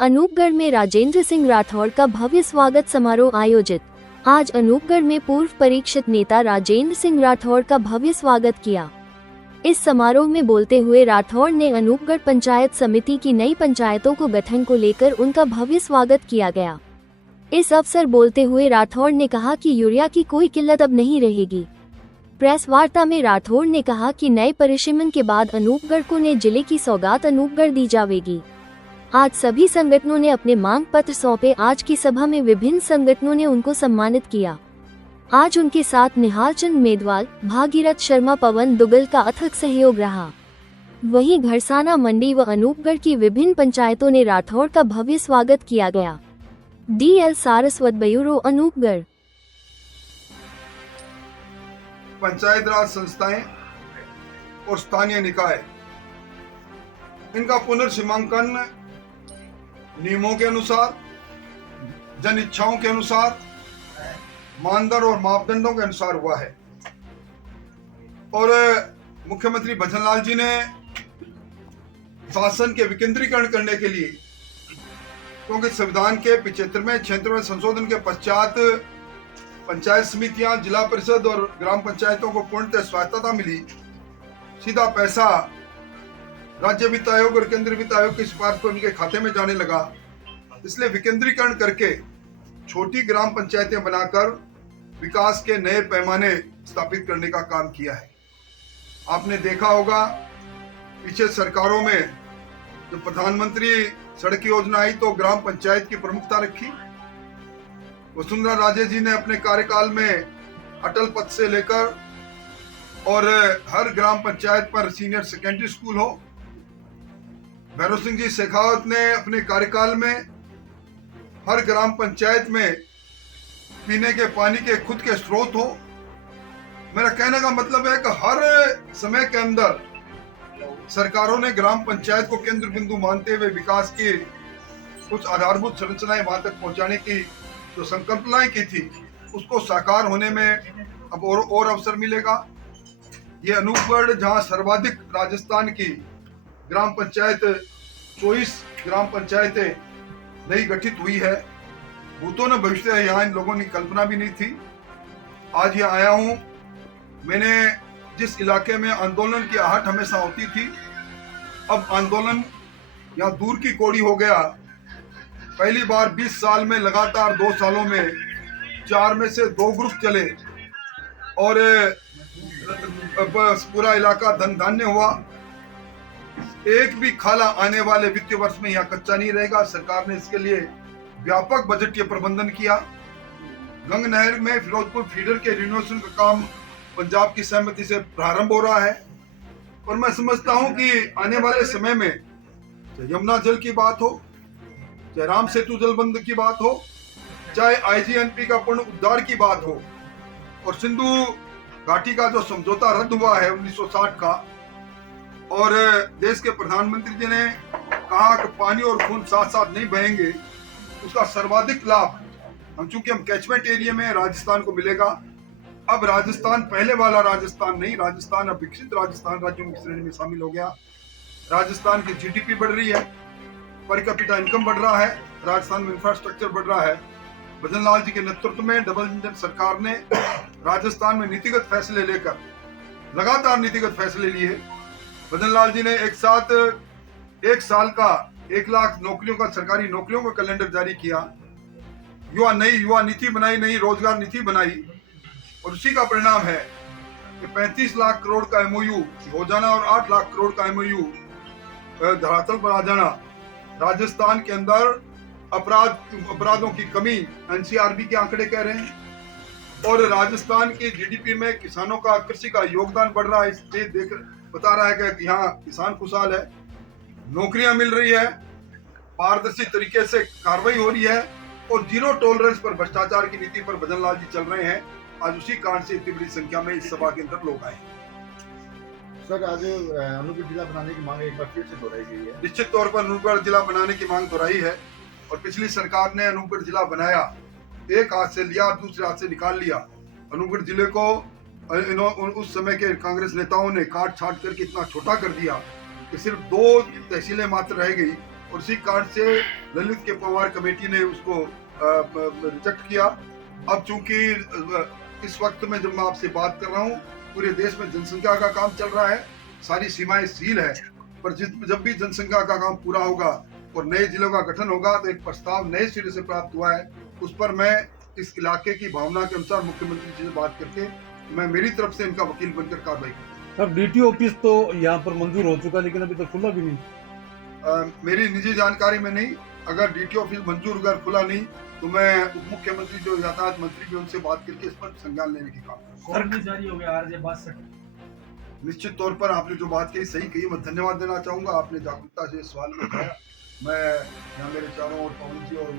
अनूपगढ़ में राजेंद्र सिंह राठौड़ का भव्य स्वागत समारोह आयोजित। आज अनूपगढ़ में पूर्व परीक्षित नेता राजेंद्र सिंह राठौड़ का भव्य स्वागत किया। इस समारोह में बोलते हुए राठौड़ ने अनूपगढ़ पंचायत समिति की नई पंचायतों को गठन को लेकर उनका भव्य स्वागत किया गया। इस अवसर बोलते हुए राठौड़ ने कहा कि यूरिया की कोई किल्लत अब नहीं रहेगी। प्रेस वार्ता में राठौड़ ने कहा कि नए परिसीमन के बाद अनूपगढ़ को नए जिले की सौगात अनूपगढ़ दी जाएगी। आज सभी संगठनों ने अपने मांग पत्र सौंपे। आज की सभा में विभिन्न संगठनों ने उनको सम्मानित किया। आज उनके साथ निहाल चंद मेदवाल, भागीरथ शर्मा, पवन दुगल का अथक सहयोग रहा। वहीं घरसाना मंडी व अनूपगढ़ की विभिन्न पंचायतों ने राठौड़ का भव्य स्वागत किया गया। DL Saraswat, bureau, Anupgarh. पंचायत राज संस्थाएं और स्थानीय निकाय, इनका पुनर्सीमांकन नियमों के अनुसार, जन इच्छाओं के अनुसार, मानदंड और मापदंडों के अनुसार हुआ है। और मुख्यमंत्री भजनलाल जी ने शासन के विकेंद्रीकरण करने के लिए, क्योंकि संविधान के 75वें क्षेत्र में संशोधन के पश्चात पंचायत समितियां, जिला परिषद और ग्राम पंचायतों को पूर्णतः स्वायत्तता मिली, सीधा पैसा राज्य वित्त आयोग और केंद्रीय वित्त आयोग की सिफारिश पर उनके खाते में जाने लगा। इसलिए विकेंद्रीकरण करके छोटी ग्राम पंचायतें बनाकर विकास के नए पैमाने स्थापित करने का काम किया है। आपने देखा होगा पीछे सरकारों में जब प्रधानमंत्री सड़क योजना आई तो ग्राम पंचायत की प्रमुखता रखी। वसुंधरा राजे जी ने अपने कार्यकाल में अटल पथ से लेकर और हर ग्राम पंचायत पर सीनियर सेकेंडरी स्कूल हो। भैरव सिंह जी शेखावत ने अपने कार्यकाल में हर ग्राम पंचायत में पीने के पानी के खुद के स्रोत हो। मेरा कहने का मतलब है कि हर समय के अंदर सरकारों ने ग्राम पंचायत को केंद्र बिंदु मानते हुए विकास की कुछ आधारभूत संरचनाएं वहां तक पहुंचाने की जो संकल्पनाएं की थी, उसको साकार होने में अब और अवसर मिलेगा। ये अनूपगढ़, जहां सर्वाधिक राजस्थान की ग्राम पंचायत 24 ग्राम पंचायतें नई गठित हुई है, भूतों ने भविष्य है, यहाँ इन लोगों ने कल्पना भी नहीं थी। आज यहाँ आया हूँ। मैंने जिस इलाके में आंदोलन की आहट हमेशा होती थी, अब आंदोलन यहाँ दूर की कौड़ी हो गया। पहली बार 20 साल में लगातार 2 सालों में 4 में से 2 ग्रुप चले और पूरा इलाका धन धान्य हुआ। एक भी खाला आने वाले वित्तीय वर्ष में यहाँ कच्चा नहीं रहेगा। सरकार ने इसके लिए व्यापक बजटीय प्रबंधन किया। गंग नहर में फिरोजपुर फीडर के रिनोवेशन का काम पंजाब की सहमति से प्रारंभ हो रहा है। और मैं समझता हूँ कि आने वाले समय में चाहे यमुना जल की बात हो, चाहे राम सेतु जलबंध की बात हो, चाहे IGNP का पूर्ण उद्धार की बात हो, और सिंधु घाटी का जो समझौता रद्द हुआ है 1960 का, और देश के प्रधानमंत्री जी ने कहा कि पानी और खून साथ साथ नहीं बहेंगे, उसका सर्वाधिक लाभ चूंकि हम कैचमेंट एरिया में राजस्थान को मिलेगा। अब राजस्थान पहले वाला राजस्थान नहीं, राजस्थान अब विकसित राजस्थान राज्यों की श्रेणी में शामिल हो गया। राजस्थान की GDP बढ़ रही है, पर कैपिटा इनकम बढ़ रहा है, राजस्थान में इंफ्रास्ट्रक्चर बढ़ रहा है। भजनलाल जी के नेतृत्व में डबल इंजन सरकार ने राजस्थान में नीतिगत फैसले लेकर लगातार नीतिगत फैसले लिए। भजनलाल जी ने एक साथ 1 साल का 1 लाख नौकरियों का, सरकारी नौकरियों का कैलेंडर जारी किया। नई युवा नीति बनाई, नई रोजगार नीति बनाई, और उसी का परिणाम है कि 35 लाख करोड़ का MOU हो जाना और 8 लाख करोड़ का MOU धरातल पर आ जाना। राजस्थान के अंदर अपराधों की कमी NCRB के आंकड़े कह रहे हैं। और राजस्थान की GDP में किसानों का, कृषि का योगदान बढ़ रहा है। इससे देख बता रहा है कि यहाँ किसान खुशहाल है, नौकरियां मिल रही है, पारदर्शी तरीके से कार्रवाई हो रही है, और 0 टॉलरेंस पर भ्रष्टाचार की नीति पर भजनलाल जी चल रहे हैं। आज उसी कारण से इतनी बड़ी संख्या में इस सभा के अंदर लोग आए। सर, आज अनूपगढ़ जिला बनाने की मांग एक बार फिर से दोहराई गई है। निश्चित तौर पर अनूपगढ़ जिला बनाने की मांग दोहराई है, और पिछली सरकार ने अनूपगढ़ जिला बनाया, एक हाथ से लिया दूसरे हाथ से निकाल लिया। अनूपगढ़ जिले को उस समय के कांग्रेस नेताओं ने काट छाट करके इतना छोटा कर दिया कि सिर्फ 2 तहसीलें मात्र रह गई, और इसी कारण से ललित के पवार कमेटी ने उसको रिजेक्ट किया। अब चूंकि इस वक्त में जब मैं आपसे बात कर रहा हूँ, पूरे देश में जनसंख्या का काम चल रहा है, सारी सीमाएं सील है, पर जब भी जनसंख्या का काम पूरा होगा और नए जिलों का गठन होगा तो एक प्रस्ताव नए सिरे से प्राप्त हुआ है, उस पर मैं इस इलाके की भावना के अनुसार मुख्यमंत्री जी से बात करके मैं मेरी तरफ से इनका वकील बनकर कार्रवाई करूँ। सर डीटीओ ऑफिस तो यहाँ पर मंजूर हो चुका, लेकिन अभी तक खुला भी नहीं। मेरी निजी जानकारी में नहीं। अगर डीटीओ ऑफिस मंजूर अगर खुला नहीं तो मैं उप मुख्यमंत्री जो यातायात मंत्री भी उनसे बात करके इस पर संज्ञान लेने की काम जारी हो गया निश्चित तौर पर आपने जो बात कही सही कही, मैं धन्यवाद देना चाहूंगा। आपने जागरूकता से सवाल में उठाया। मैं यहाँ मेरे चारों ओर पवन जी और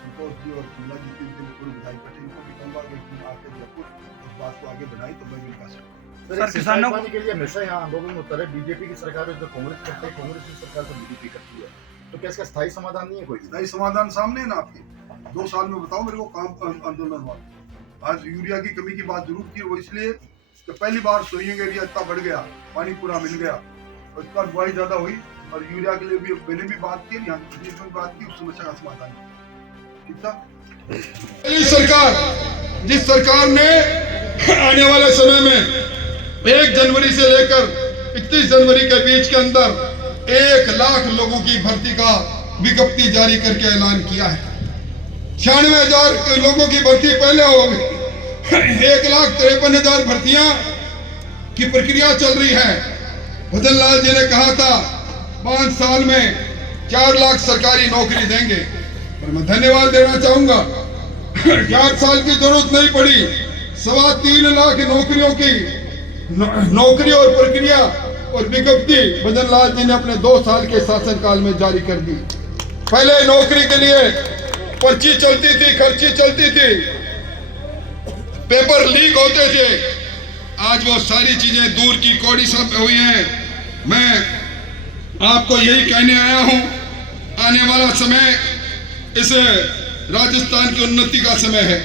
संतोष जी और शिमला जी की पूरी विधायक पटेल को भी कहूँगा कि आके जयपुर उस बात को आगे बढ़ाई तो मैं मिलता सर किसानों के लिए हमेशा यहाँ आंदोलन होता है। बीजेपी की सरकार जो कांग्रेस करती है, कांग्रेस की सरकार तो बीजेपी करती है, तो क्या इसका स्थायी समाधान नहीं है? कोई स्थायी समाधान सामने है ना आपके। 2 साल में बताओ मेरे को काम आंदोलन हुआ। आज यूरिया की कमी की बात जरूर की, वो इसलिए तो पहली बार सोइंग एरिया इतना बढ़ गया, पानी पूरा मिल गया और इतना बुआई ज्यादा हुई, और यूरिया के लिए भी मैंने भी बात की, यहाँ में बात की, उस समस्या का समाधान किया। सरकार जिस सरकार ने आने वाले समय में 1 जनवरी से लेकर 31 जनवरी के बीच के अंदर 1 लाख लोगों की भर्ती का विज्ञप्ति जारी करके ऐलान किया है। 96,000 लोगों की भर्ती पहले हो गई। 1,53,000 भर्तियां की प्रक्रिया चल रही है। भजन लाल जी ने कहा था 5 साल में 4 लाख सरकारी नौकरी देंगे, और मैं धन्यवाद देना चाहूंगा। 4 साल की जरूरत नहीं पड़ी, 3.25 लाख नौकरियों की नौकरी और प्रक्रिया और विज्ञप्ति भजन लाल जी ने अपने 2 साल के शासनकाल में जारी कर दी। पहले नौकरी के लिए पर्ची चलती थी, खर्ची चलती थी, पेपर लीक होते थे। आज वो सारी चीजें दूर की कौड़ी सब हुई हैं। मैं आपको यही कहने आया हूं, आने वाला समय इस राजस्थान की उन्नति का समय है,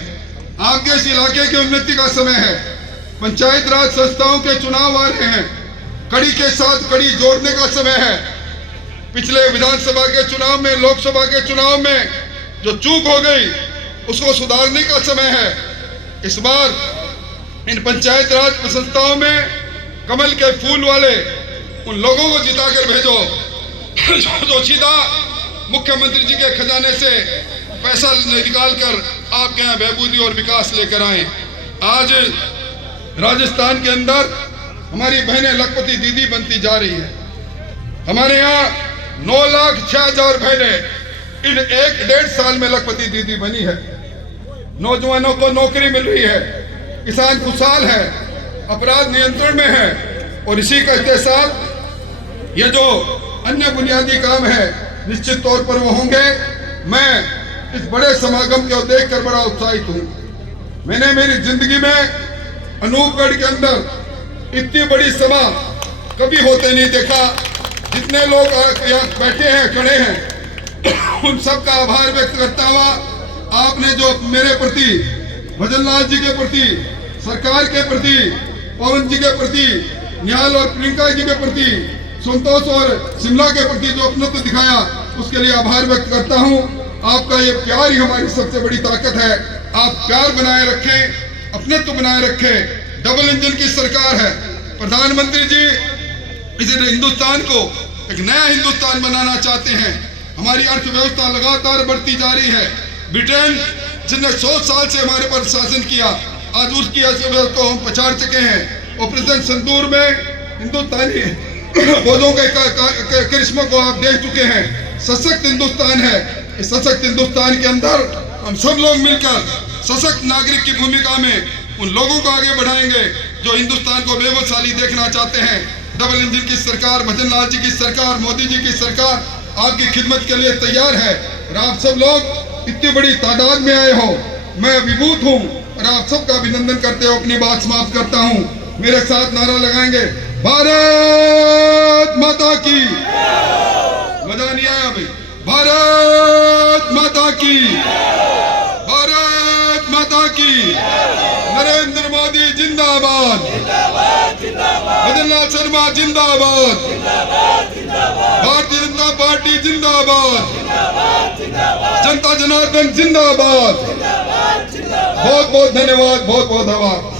आपके इस इलाके की उन्नति का समय है। पंचायत राज संस्थाओं के चुनाव आ रहे हैं, कड़ी के साथ कड़ी जोड़ने का समय है। पिछले विधानसभा के चुनाव में, लोकसभा के चुनाव में जो चूक हो गई उसको सुधारने का समय है। इस बार इन पंचायत राज संस्थाओं में कमल के फूल वाले उन लोगों को जिताकर भेजो जो सीधा मुख्यमंत्री जी के खजाने से पैसा निकाल कर आपके यहाँ बहबूदी और विकास लेकर आए। आज राजस्थान के अंदर हमारी बहनें लखपति दीदी बनती जा रही है। हमारे यहाँ 9,06,000 बहनें इन 1-1.5 साल में लखपति दीदी बनी है। नौजवानों को नौकरी मिल रही है, किसान खुशहाल है, अपराध नियंत्रण में है, और इसी के साथ ये जो अन्य बुनियादी काम है निश्चित तौर पर वो होंगे। मैं इस बड़े समागम को देखकर बड़ा उत्साहित हूँ। मैंने मेरी जिंदगी में अनूपगढ़ के अंदर इतनी बड़ी सभा कभी होते नहीं देखा। जितने लोग यहाँ बैठे हैं, खड़े हैं, उन सबका आभार व्यक्त करता हुआ आपने जो मेरे प्रति, भजन लाल जी के प्रति, सरकार के प्रति, पवन जी के प्रति, निहाल और प्रियंका जी के प्रति, संतोष और शिमला के प्रति जो अपनत्व दिखाया, उसके लिए आभार व्यक्त करता हूँ। आपका ये प्यार ही हमारी सबसे बड़ी ताकत है। आप प्यार बनाए रखें, अपनत्व बनाए रखें। डबल इंजन की सरकार है। प्रधानमंत्री जी इस हिंदुस्तान को एक नया हिंदुस्तान बनाना चाहते हैं। हमारी अर्थव्यवस्था लगातार बढ़ती जा रही है। ब्रिटेन जिसने 100 साल से हमारे पर शासन किया, आज उसकी अर्थव्यवस्था को हम पछाड़ चुके हैं। ऑपरेशन सिंदूर में हिंदुस्तानी फौजों के करिश्मा को आप देख चुके हैं। सशक्त हिंदुस्तान है। इस सशक्त हिंदुस्तान के अंदर हम सब लोग मिलकर सशक्त नागरिक की भूमिका में उन लोगों को आगे बढ़ाएंगे जो हिंदुस्तान को बेबसाली देखना चाहते हैं। डबल इंजन की सरकार, भजन लाल जी की सरकार, मोदी जी की सरकार आपकी खिदमत के लिए तैयार है। और आप सब लोग इतनी बड़ी तादाद में आए हो, मैं विभूत हूँ और आप सबका अभिनंदन करते हुए अपनी बात समाप्त करता हूँ। मेरे साथ नारा लगाएंगे, भारत माता की। मजा नहीं आया भाई? भारत माता की, भारत माता की। नरेंद्र मोदी जिंदाबाद, भजन लाल शर्मा जिंदाबाद, भारतीय जनता पार्टी जिंदाबाद। जनता जनार्दन जिंदाबाद। बहुत बहुत धन्यवाद, बहुत बहुत आभार।